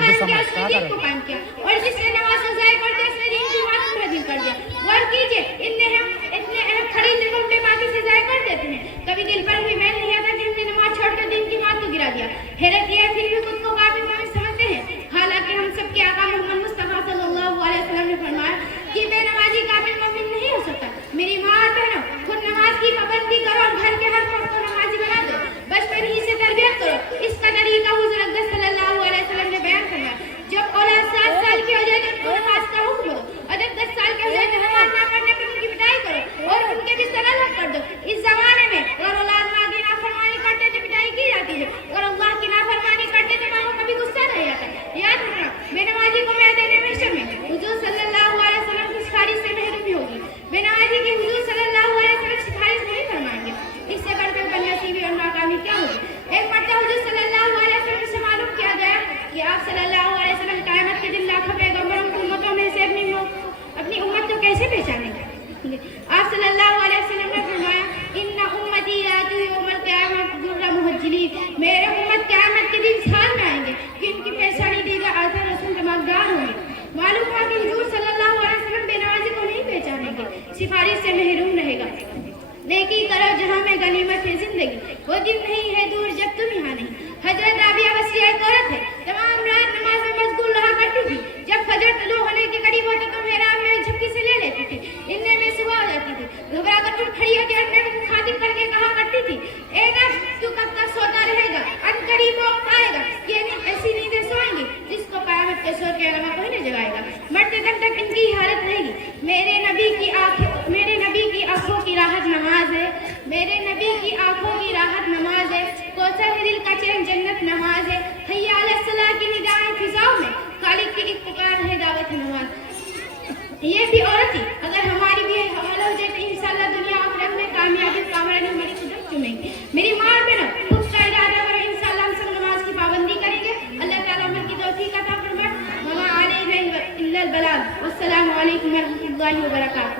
قائم کیا اس نے دین کو قائم کیا, اور جس نے نماز کو ضائع کر دیا اس نے دین کی بات کو حدیث کر دیا. غور کیجیے اتنے اہم کھڑی جگہوں پہ باقی سے ضائع کر دیتے ہیں. کبھی دل پر بھی میل نہیں آتا کہ ہم نے نماز چھوڑ کر دین کی بات کو گرا دیا. حیرت یہ ہے پھر بھی خود کو قابل مومن سمجھتے ہیں, حالانکہ ہم سب کے آقا محمد مصطفیٰ صلی اللہ علیہ وسلم نے فرمایا کہ بے نمازی قابل مومن نہیں ہو سکتا. میری ماں اور بہنوں, خود نماز کی پابندی کرو اور گھر کے ہر فرد کو نمازی بنا دو. بچپن ہی سے تربیت کرو. اس کا طریقہ حضور اقدس صلی اللہ علیہ وسلم نے بیان فرمایا. جب اولاد 7 سال کی ہو جائے تو ان کو نماز کا حکم دو, اور جب 10 سال کے ہو جائے تو نماز نہ پڑھنے پر ان کی پٹائی کرو اور ان کے بستر الگ کر دو. اس زمانے میں اگر اولاد ماں کی نافرمانی کرتے تو پٹائی کی جاتی ہے, اور اللہ کی نافرمانی کرتے تو ماں کو کبھی غصہ نہیں آتا. یاد رکھنا, بے نمازی کو میں دینے میں شرم ہے. حضور صلی اللہ علیہ وسلم کی سفارش سے محرومی ہوگی. بے نمازی کی حضور صلی اللہ علیہ وسلم سفارش نہیں فرمائیں گے. اس سے بڑھ کر بدنصیبی اور ناکامی کیا ہوگی. ایک مرتبہ حضور صلی اللہ علیہ وسلم سے معلوم کیا گیا کہ آپ صلی اللہ علیہ وسلم قیامت کے دن لاکھوں پیغمبروں کی امتوں میں سے اپنی امت کو کیسے پہچانیں گے. آپ صلی اللہ علیہ وسلم نے فرمایا ان امتی یاتی یوم القیامت غرا محجلین, میرے امت قیامت کے دن سال میں آئیں گے کہ ان کی پہچانی دیگر آثار رسول دماغدار ہوں گے. معلوم ہوا کہ حضور صلی اللہ علیہ وسلم بے نمازی کو نہیں پہچانیں گے, سفارش سے محروم رہے گا. نیکی کرو جہاں میں غنیمت ہے زندگی, وہ دن نہیں ہے دور جب تم یہاں نہیں. حضرت رابعہ وسیع ایک عورت ہے, تمام رات نماز میں مشغول رہا کرتی تھی. جب فجر طلوع ہونے کے قریب ہوتا تو محراب میں جھپکی سے لے لیتی تھی. اتنے میں صبح ہو جاتی تھی. گھبرا کر اٹھ کھڑی ہوتی اپنے خادم کر کے کہا کرتی تھی, اے نفس تو کب تک سوتا رہے گا, ان قریب وقت آئے گا یہ ایسی نیندیں سوئیں گی جس کو قیامت کے سور کے علامہ کوئی نہ جگائے گا. مرتے دم تک ان کی حالت رہے گی. میرے نبی کی آنکھوں کی راحت نماز ہے, میرے نبی کی آنکھوں کی راحت نماز ہے. کوثر دل کا چین جنت نماز ہے. حی علی الصلاۃ کی ندائیں فضاؤں میں, خالق کی ایک پکار ہے دعوت نماز. یہ بھی عورت تھی, اگر ہماری بھی حوالہ ہو جائے تو انشاءاللہ دنیا آخرت میں کامیابی کامرانی ہماری قدرت چنیں گی. میری ماں اور بہنوں, خود کا ارادہ کرو, انشاءاللہ ہم سب نماز کی پابندی کریں گے. اللہ تعالیٰ عمل کی توفیق عطا فرمائے. وما علینا الا البلاغ. والسلام علیکم ورحمۃ اللہ وبرکاتہ.